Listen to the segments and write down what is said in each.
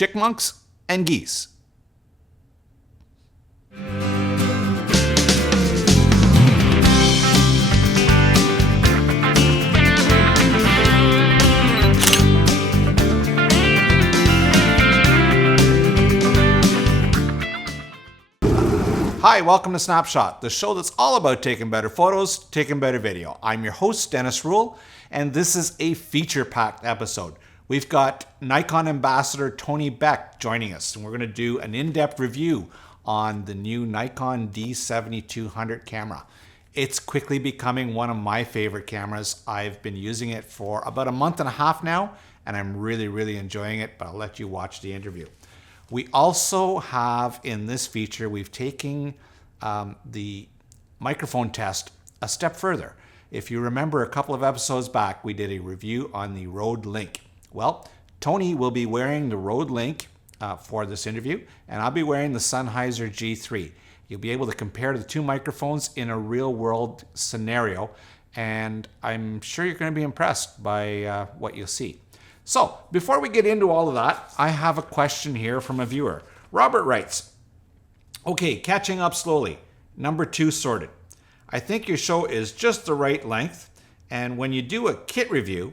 chickmunks and geese. Hi, welcome to Snapshot, the show that's all about taking better photos, taking better video. I'm your host, Denis Rule, and this is a feature-packed episode. We've got Nikon Ambassador Tony Beck joining us, and we're going to do an in-depth review on the new Nikon D7200 camera. It's quickly becoming one of my favorite cameras. I've been using it for about a month and a half now, and I'm really enjoying it, but I'll let you watch the interview. We also have, in this feature, we've taken the microphone test a step further. If you remember a couple of episodes back, we did a review on the Rode Link. Well, Tony will be wearing the Rode Link for this interview, and I'll be wearing the Sennheiser G3. You'll be able to compare the two microphones in a real-world scenario, and I'm sure you're going to be impressed by what you'll see. So, before we get into all of that, I have a question here from a viewer. Robert writes, okay, catching up slowly. Number 2 sorted. I think your show is just the right length, and when you do a kit review,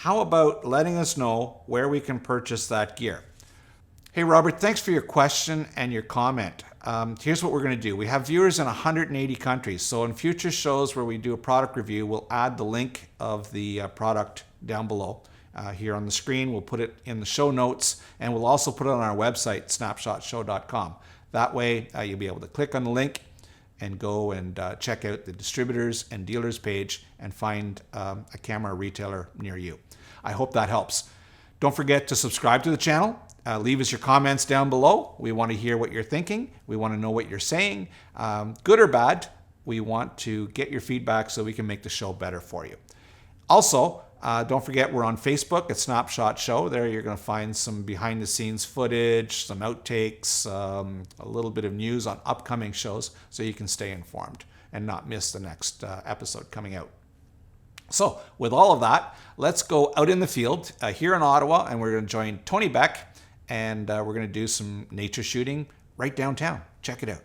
how about letting us know where we can purchase that gear? Hey Robert, thanks for your question and your comment. Here's what we're going to do. We have viewers in 180 countries, so in future shows where we do a product review, we'll add the link of the product down below. Here on the screen, we'll put it in the show notes, and we'll also put it on our website, snapshotshow.com. That way, you'll be able to click on the link and go and check out the distributors and dealers page and find a camera retailer near you. I hope that helps. Don't forget to subscribe to the channel. Leave us your comments down below. We want to hear what you're thinking. We want to know what you're saying. Good or bad, we want to get your feedback so we can make the show better for you. Also, don't forget we're on Facebook at Snapshot Show. There you're going to find some behind the scenes footage, some outtakes, a little bit of news on upcoming shows so you can stay informed and not miss the next episode coming out. So with all of that, let's go out in the field here in Ottawa, and we're going to join Tony Beck, and we're going to do some nature shooting right downtown. Check it out.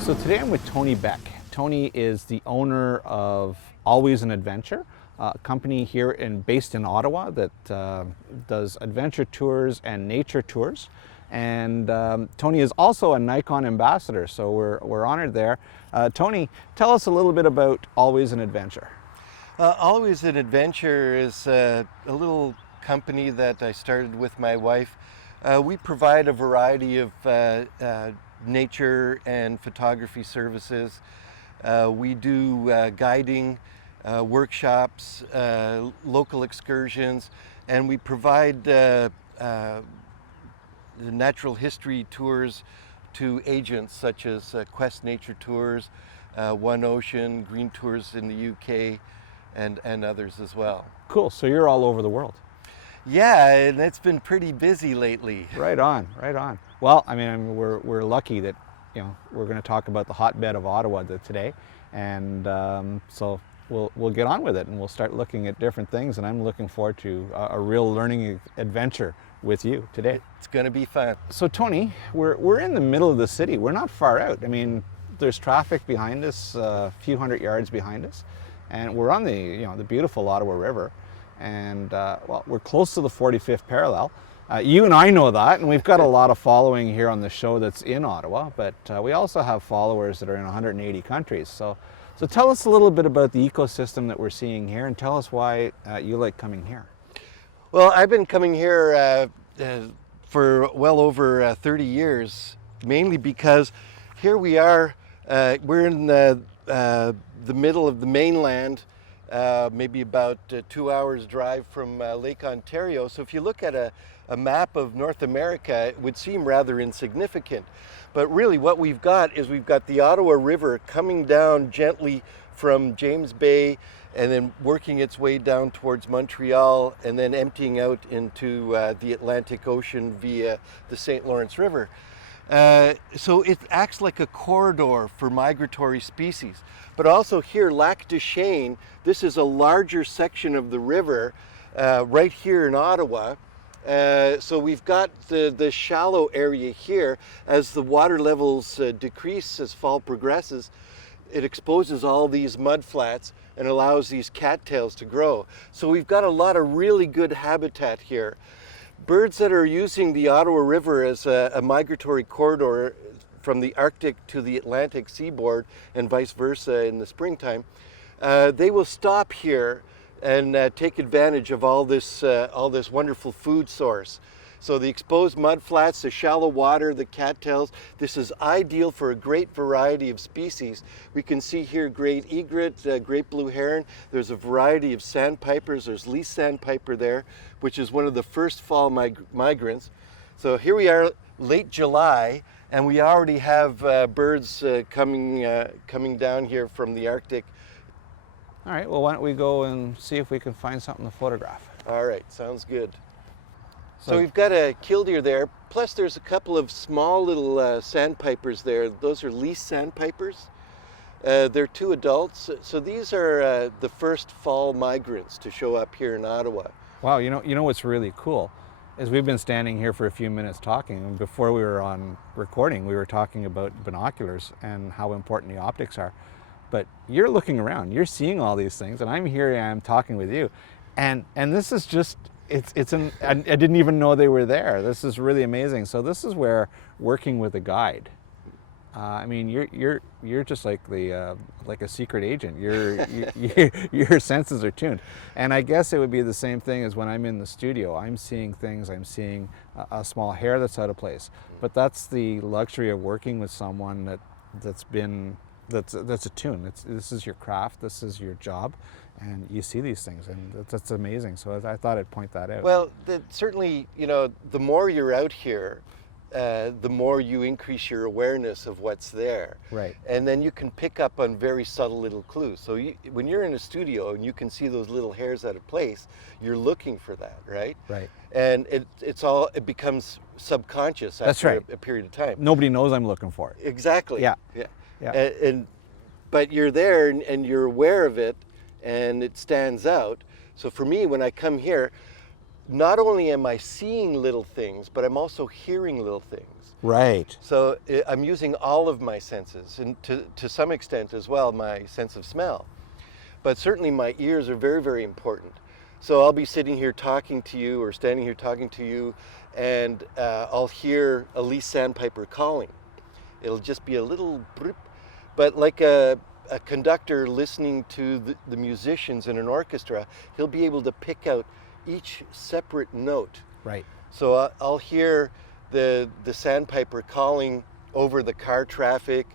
So today I'm with Tony Beck. Tony is the owner of Always an Adventure, a company here based in Ottawa that does adventure tours and nature tours. And Tony is also a Nikon ambassador, so we're honored there. Tony, tell us a little bit about Always an Adventure. Always an Adventure is a little company that I started with my wife. We provide a variety of nature and photography services. We do guiding, workshops, local excursions, and we provide natural history tours to agents such as Quest Nature Tours, One Ocean, Green Tours in the UK, and others as well. Cool, so you're all over the world. Yeah, and it's been pretty busy lately. Right on, right on. Well, I mean, we're lucky that, you know, we're going to talk about the hotbed of Ottawa today, and so we'll get on with it, and we'll start looking at different things, and I'm looking forward to a real learning adventure with you today. It's going to be fun. So Tony, we're in the middle of the city. We're not far out. I mean, there's traffic behind us, a few hundred yards behind us, and we're on the beautiful Ottawa River. And well, we're close to the 45th parallel. You and I know that, and we've got a lot of following here on the show that's in Ottawa, but we also have followers that are in 180 countries. So tell us a little bit about the ecosystem that we're seeing here, and tell us why you like coming here. Well, I've been coming here for well over 30 years, mainly because here we are, we're in the middle of the mainland, maybe about 2 hours drive from Lake Ontario. So if you look at a map of North America, it would seem rather insignificant. But really what we've got is we've got the Ottawa River coming down gently from James Bay and then working its way down towards Montreal and then emptying out into the Atlantic Ocean via the St. Lawrence River. So it acts like a corridor for migratory species. But also here, Lac du Chêne, this is a larger section of the river right here in Ottawa. So we've got the shallow area here. As the water levels decrease as fall progresses, it exposes all these mud flats and allows these cattails to grow. So we've got a lot of really good habitat here. Birds that are using the Ottawa River as a migratory corridor from the Arctic to the Atlantic seaboard and vice versa in the springtime, they will stop here and take advantage of all this wonderful food source. So the exposed mud flats, the shallow water, the cattails, this is ideal for a great variety of species. We can see here great egret, great blue heron. There's a variety of sandpipers. There's least sandpiper there, which is one of the first fall migrants. So here we are, late July, and we already have birds coming down here from the Arctic. All right, well, why don't we go and see if we can find something to photograph. All right, sounds good. So we've got a killdeer there, plus there's a couple of small little sandpipers there. Those are least sandpipers. They're 2 adults. So these are the first fall migrants to show up here in Ottawa. Wow, you know what's really cool is we've been standing here for a few minutes talking, and before we were on recording, we were talking about binoculars and how important the optics are. But you're looking around, you're seeing all these things, and I'm here, I'm talking with you, and this is just, I didn't even know they were there. This is really amazing. So this is where working with a guide, I mean, you're just like like a secret agent. Your senses are tuned, and I guess it would be the same thing as when I'm in the studio. I'm seeing things. I'm seeing a small hair that's out of place. But that's the luxury of working with someone that's attuned. This is your craft. This is your job. And you see these things, and that's amazing. So I thought I'd point that out. Well, certainly, the more you're out here, the more you increase your awareness of what's there. Right. And then you can pick up on very subtle little clues. So when you're in a studio and you can see those little hairs out of place, you're looking for that, right? Right. And it becomes subconscious after a period of time. Nobody knows I'm looking for it. Exactly. Yeah. Yeah. But you're there and you're aware of it, and it stands out. So for me, when I come here, not only am I seeing little things, but I'm also hearing little things. Right. So I'm using all of my senses, and to some extent as well, my sense of smell. But certainly my ears are very, very important. So I'll be sitting here talking to you or standing here talking to you, and I'll hear a least sandpiper calling. It'll just be a little bloop, but like a conductor listening to the musicians in an orchestra, he'll be able to pick out each separate note. Right. So I'll hear the sandpiper calling over the car traffic,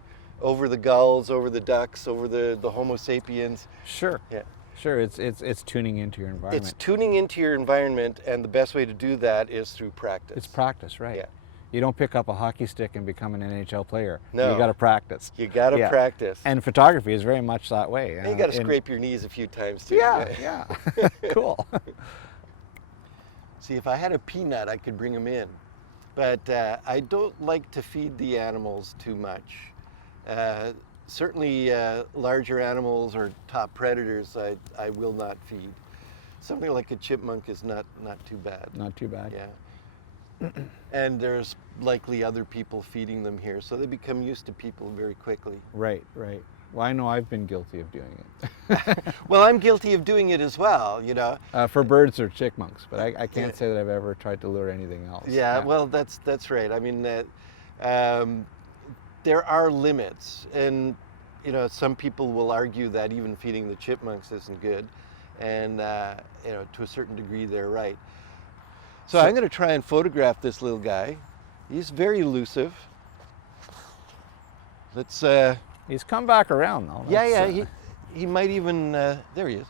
over the gulls, over the ducks, over the Homo sapiens. Sure. Yeah. Sure. It's tuning into your environment. It's tuning into your environment, and the best way to do that is through practice. It's practice, right? Yeah. You don't pick up a hockey stick and become an NHL player. No. You got to practice. You got to practice. And photography is very much that way. And you got to scrape your knees a few times too. Yeah. Cool. See, if I had a peanut, I could bring them in. But I don't like to feed the animals too much. Certainly larger animals or top predators, I will not feed. Something like a chipmunk is not too bad. Not too bad. Yeah. And there's likely other people feeding them here, so they become used to people very quickly. Right. Well, I know I've been guilty of doing it. Well, I'm guilty of doing it as well, For birds or chipmunks, but I can't say that I've ever tried to lure anything else. Yeah, well, that's right. I mean, there are limits, and some people will argue that even feeding the chipmunks isn't good, and to a certain degree they're right. So I'm going to try and photograph this little guy. He's very elusive. Let's. He's come back around though. Yeah. He might even. There he is.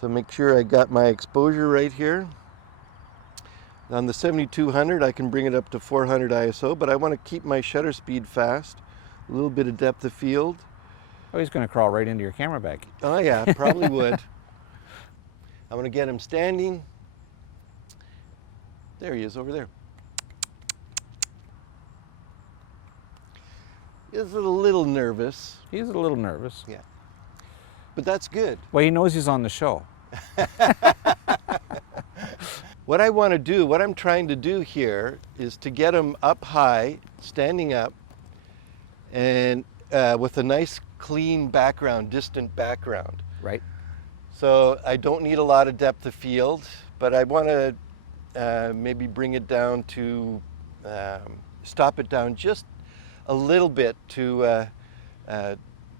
So make sure I got my exposure right here. On the 7200, I can bring it up to 400 ISO, but I want to keep my shutter speed fast. A little bit of depth of field. Oh, he's going to crawl right into your camera bag. Oh yeah, probably would. I'm going to get him standing. There he is over there. is a little nervous. He's a little nervous. Yeah. But that's good. Well, he knows he's on the show. What I want to do, what I'm trying to do here is to get him up high, standing up, and with a nice clean background, distant background. Right. So I don't need a lot of depth of field, but I want to maybe bring it down to, stop it down just a little bit to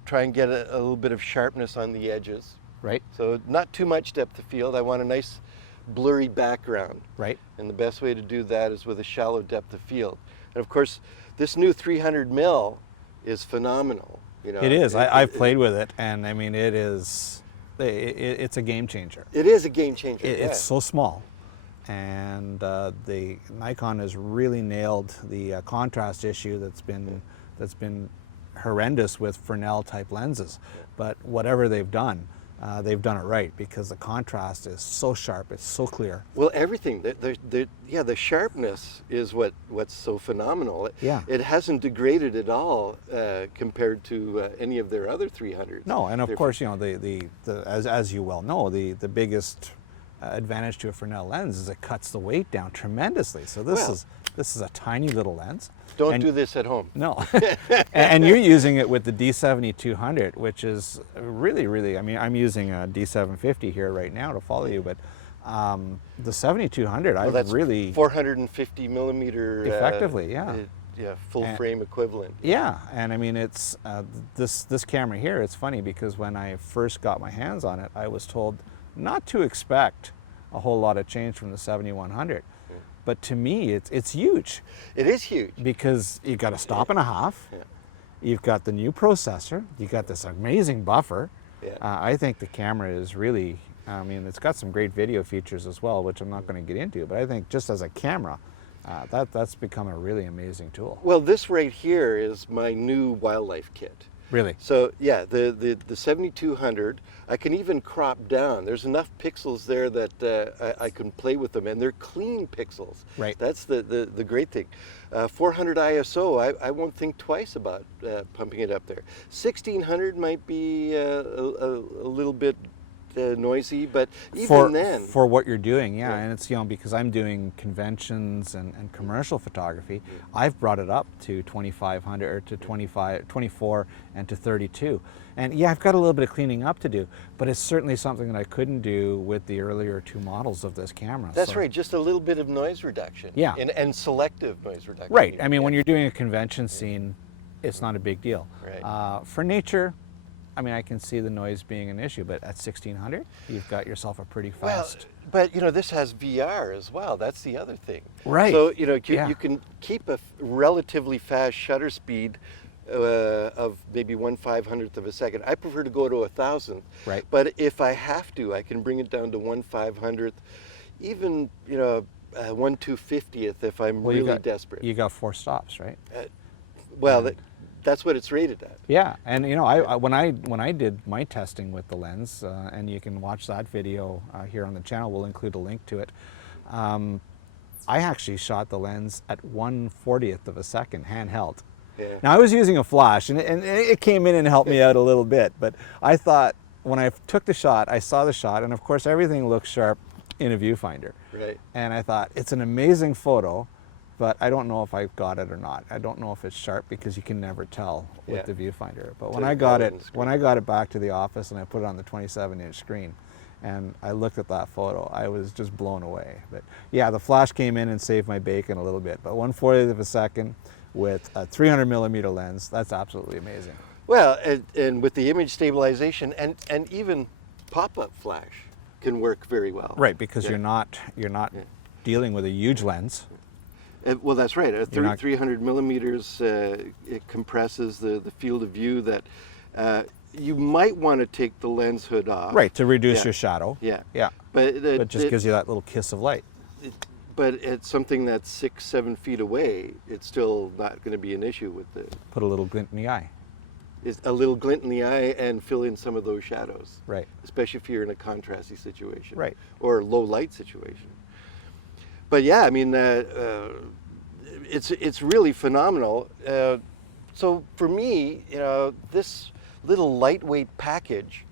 try and get a little bit of sharpness on the edges. Right. So not too much depth of field. I want a nice blurry background. Right. And the best way to do that is with a shallow depth of field. And of course, this new 300 mil is phenomenal. You know, It is. I've played with it, and I mean, it is. It's a game changer. It is a game changer. It's so small, and the Nikon has really nailed the contrast issue that's been horrendous with Fresnel type lenses. But whatever they've done it right, because the contrast is so sharp, it's so clear. Well, everything. The sharpness is what's so phenomenal. Yeah. It hasn't degraded at all compared to any of their other 300s. No, and of course, you know, as you well know, the biggest advantage to a Fresnel lens is it cuts the weight down tremendously. So this is a tiny little lens. Don't do this at home. No. And you're using it with the D7200, which is really, really, I mean, I'm using a D750 here right now to follow you, but the 7200, Well, that's really 450 millimeter. effectively, yeah. Full frame equivalent. Yeah, and I mean, it's this camera here, it's funny because when I first got my hands on it, I was told not to expect a whole lot of change from the 7100. But to me, it's huge. It is huge. Because you've got a stop and a half, you've got the new processor, you've got this amazing buffer. Yeah. I think the camera is really, I mean, it's got some great video features as well, which I'm not going to get into, but I think just as a camera, that's become a really amazing tool. Well, this right here is my new wildlife kit. Really? So yeah, the 7200, I can even crop down. There's enough pixels there that I can play with them, and they're clean pixels. Right. That's the great thing. 400 ISO, I won't think twice about pumping it up there. 1600 might be a little bit noisy, but even then. For what you're doing, yeah, and it's, you know, because I'm doing conventions and commercial photography, I've brought it up to 2500 or to 24 and to 32. And yeah, I've got a little bit of cleaning up to do, but it's certainly something that I couldn't do with the earlier two models of this camera. That's right, just a little bit of noise reduction. Yeah. And selective noise reduction. Right, I mean, when you're doing a convention scene, it's not a big deal. Right. For nature, I mean, I can see the noise being an issue, but at 1600, you've got yourself a pretty fast. Well, but you know, this has VR as well. That's the other thing. Right. So you know, you can keep a relatively fast shutter speed of maybe 1/500th of a second. I prefer to go to 1,000th. Right. But if I have to, I can bring it down to 1/500th, even 1/250th if I'm really desperate. You got 4 stops, right? That's what it's rated at. Yeah, and you know, I when I did my testing with the lens, and you can watch that video here on the channel. We'll include a link to it. I actually shot the lens at 1/40th of a second, handheld. Yeah. Now I was using a flash, and it came in and helped me out a little bit. But I thought when I took the shot, I saw the shot, and of course everything looks sharp in a viewfinder. Right. And I thought it's an amazing photo. But I don't know if I got it or not. I don't know if it's sharp because you can never tell with the viewfinder. But when I got it back to the office and I put it on the 27-inch screen, and I looked at that photo, I was just blown away. But yeah, the flash came in and saved my bacon a little bit. But 1/40th of a second with a 300 millimeter lens, that's absolutely amazing. Well, and with the image stabilization and even pop-up flash can work very well. Right, because you're not dealing with a huge lens. Well, that's right. 300 millimeters, it compresses the field of view that you might want to take the lens hood off. Right, to reduce your shadow. Yeah. Yeah. But it just gives you that little kiss of light. But it's something that's 6-7 feet away, it's still not going to be an issue with the... Put a little glint in the eye. It's a little glint in the eye and fill in some of those shadows. Right. Especially if you're in a contrasty situation. Right. Or low light situation. But yeah, I mean, it's really phenomenal. So for me, you know, this little lightweight package,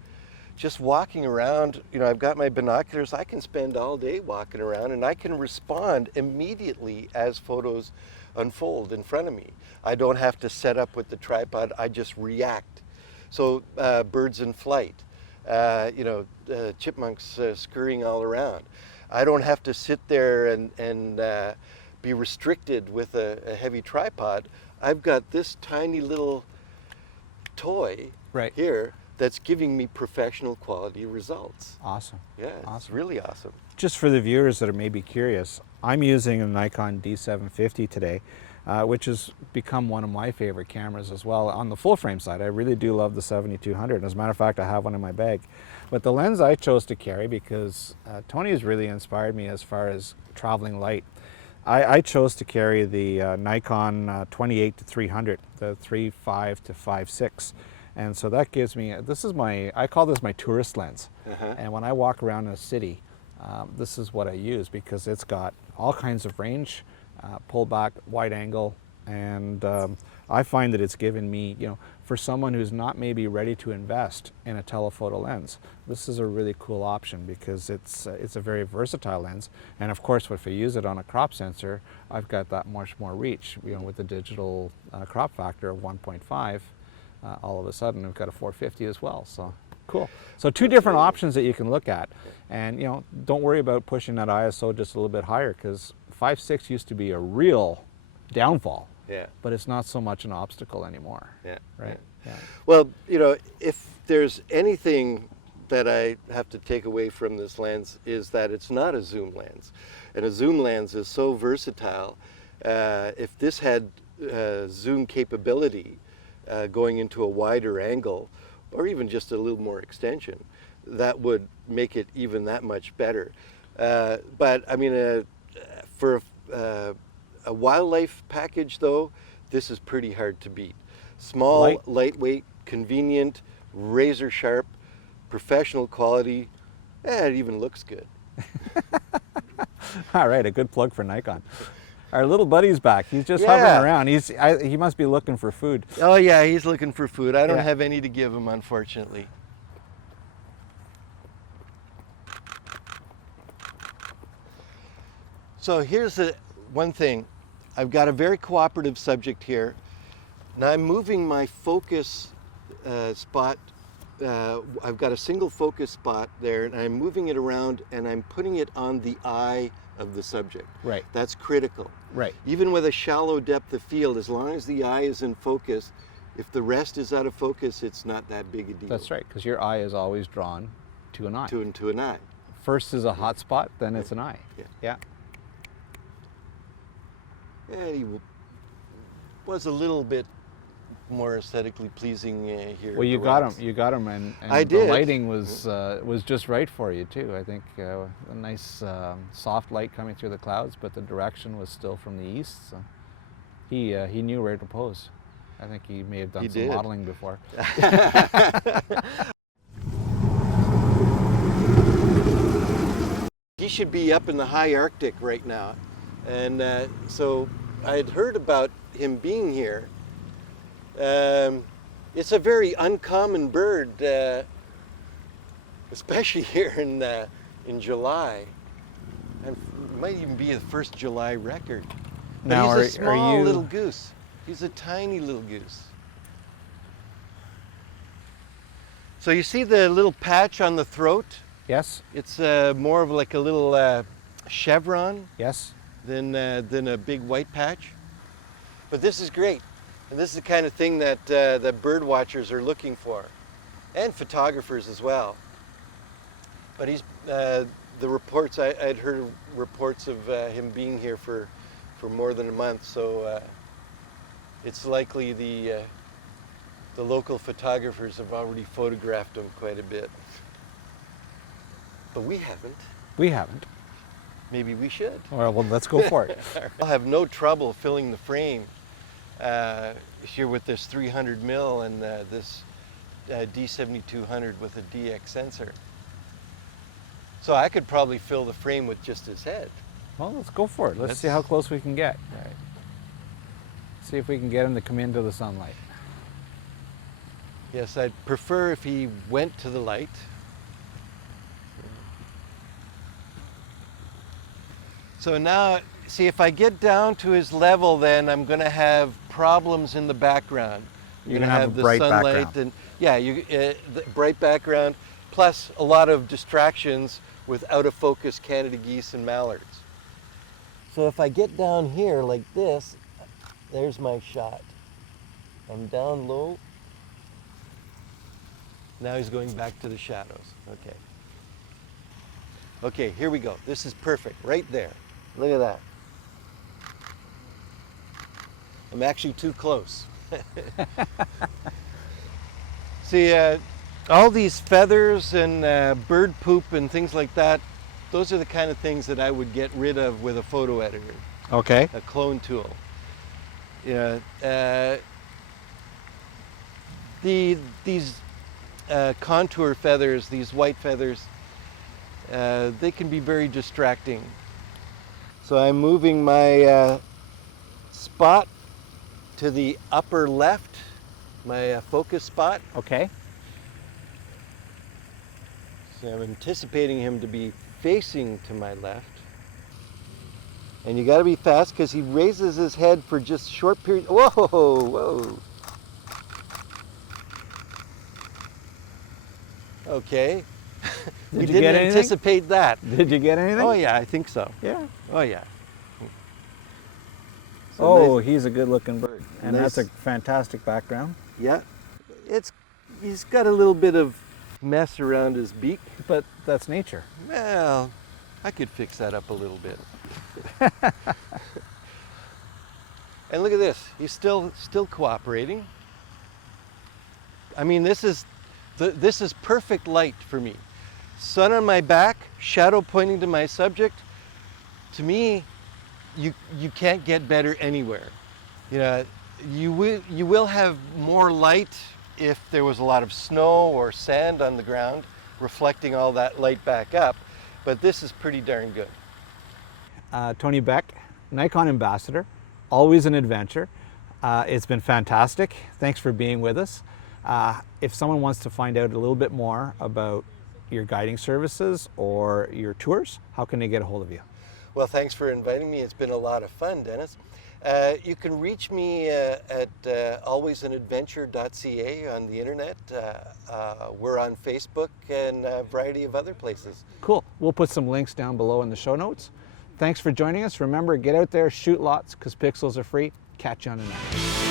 just walking around, you know, I've got my binoculars, I can spend all day walking around and I can respond immediately as photos unfold in front of me. I don't have to set up with the tripod, I just react. So birds in flight, you know, chipmunks scurrying all around. I don't have to sit there and be restricted with a heavy tripod. I've got this tiny little toy here that's giving me professional quality results. Awesome. Yeah, awesome. It's really awesome. Just for the viewers that are maybe curious, I'm using a Nikon D750 today, which has become one of my favorite cameras as well. On the full frame side, I really do love the 7200. As a matter of fact, I have one in my bag. But the lens I chose to carry, because Tony has really inspired me as far as traveling light. I chose to carry the Nikon 28-300, the 3.5 to 5.6. And so that gives me, this is my, I call this my tourist lens. And when I walk around in a city, this is what I use, because it's got all kinds of range, pull back, wide angle, and I find that it's given me, you know, for someone who's not maybe ready to invest in a telephoto lens, this is a really cool option, because it's a very versatile lens. And of course, if I use it on a crop sensor, I've got that much more reach, you know, with the digital crop factor of 1.5. All of a sudden, we've got a 450 as well. So cool. So two different options that you can look at, and you know, don't worry about pushing that ISO just a little bit higher, because 5.6 used to be a real downfall. Yeah. But it's not so much an obstacle anymore. Yeah. Right. Yeah. Well, you know, if there's anything that I have to take away from this lens, is that it's not a zoom lens, and a zoom lens is so versatile. If this had zoom capability, going into a wider angle, or even just a little more extension, that would make it even that much better. But I mean, for a wildlife package though, this is pretty hard to beat. Small, lightweight, convenient, razor sharp, professional quality, and it even looks good. All right, a good plug for Nikon. Our little buddy's back. He's just hovering around. He must be looking for food. Oh yeah, he's looking for food. I don't have any to give him, unfortunately. So here's the one thing. I've got a very cooperative subject here. Now I'm moving my focus spot. I've got a single focus spot there, and I'm moving it around, and I'm putting it on the eye of the subject. Right. That's critical. Right. Even with a shallow depth of field, as long as the eye is in focus, if the rest is out of focus, it's not that big a deal. That's right, because your eye is always drawn to an eye. To an eye. First is a hot spot, then it's an eye. Yeah. And he was a little bit more aesthetically pleasing here. Well, you got him, and I the did. lighting was just right for you too. I think a nice soft light coming through the clouds, but the direction was still from the east. So he knew where to pose. I think he may have done some modeling before. He should be up in the high Arctic right now, and so I had heard about him being here. It's a very uncommon bird, especially here in July. And it might even be the first July record. But Now, he's a small little goose. He's a tiny little goose. So you see the little patch on the throat? Yes. It's more of like a little chevron. Yes. Than a big white patch. But this is great. And this is the kind of thing that that bird watchers are looking for, and photographers as well. But he's the reports. I'd heard reports of him being here for more than a month. So it's likely the local photographers have already photographed him quite a bit. But we haven't. We haven't. Maybe we should. Well, let's go for it. I'll have no trouble filling the frame here with this 300 mil and this D7200 with a DX sensor. So I could probably fill the frame with just his head. Well, let's go for it. Let's see how close we can get. All right. See if we can get him to come into the sunlight. Yes, I'd prefer if he went to the light. So now, see, if I get down to his level, then I'm going to have problems in the background. You're going to have a bright background. And yeah, the bright background, plus a lot of distractions with out of focus Canada geese and mallards. So if I get down here like this, there's my shot. I'm down low. Now he's going back to the shadows. Okay. Okay, here we go. This is perfect, right there. Look at that. I'm actually too close. See, all these feathers and bird poop and things like that, those are the kind of things that I would get rid of with a photo editor, Okay. a clone tool. Yeah, these contour feathers, these white feathers, they can be very distracting. So I'm moving my spot to the upper left, my focus spot. Okay. So I'm anticipating him to be facing to my left. And you got to be fast because he raises his head for just short periods. Whoa, whoa. Okay. We didn't anticipate that. Did you get anything? Oh yeah, I think so. Yeah. Oh yeah. So Oh, nice. he's a good looking bird. And Nice. that's a fantastic background. Yeah. He's got a little bit of mess around his beak. But that's nature. Well, I could fix that up a little bit. And look at this. He's still cooperating. I mean, this is perfect light for me. Sun on my back, shadow pointing to my subject. To me, you can't get better anywhere. You know, you will have more light if there was a lot of snow or sand on the ground, reflecting all that light back up. But this is pretty darn good. Tony Beck, Nikon Ambassador, always an adventure. It's been fantastic. Thanks for being with us. If someone wants to find out a little bit more about your guiding services or your tours, how can they get a hold of you? Well, thanks for inviting me. It's been a lot of fun, Dennis. You can reach me at alwaysanadventure.ca on the internet. We're on Facebook and a variety of other places. Cool. We'll put some links down below in the show notes. Thanks for joining us. Remember, get out there, shoot lots, because pixels are free. Catch you on the next.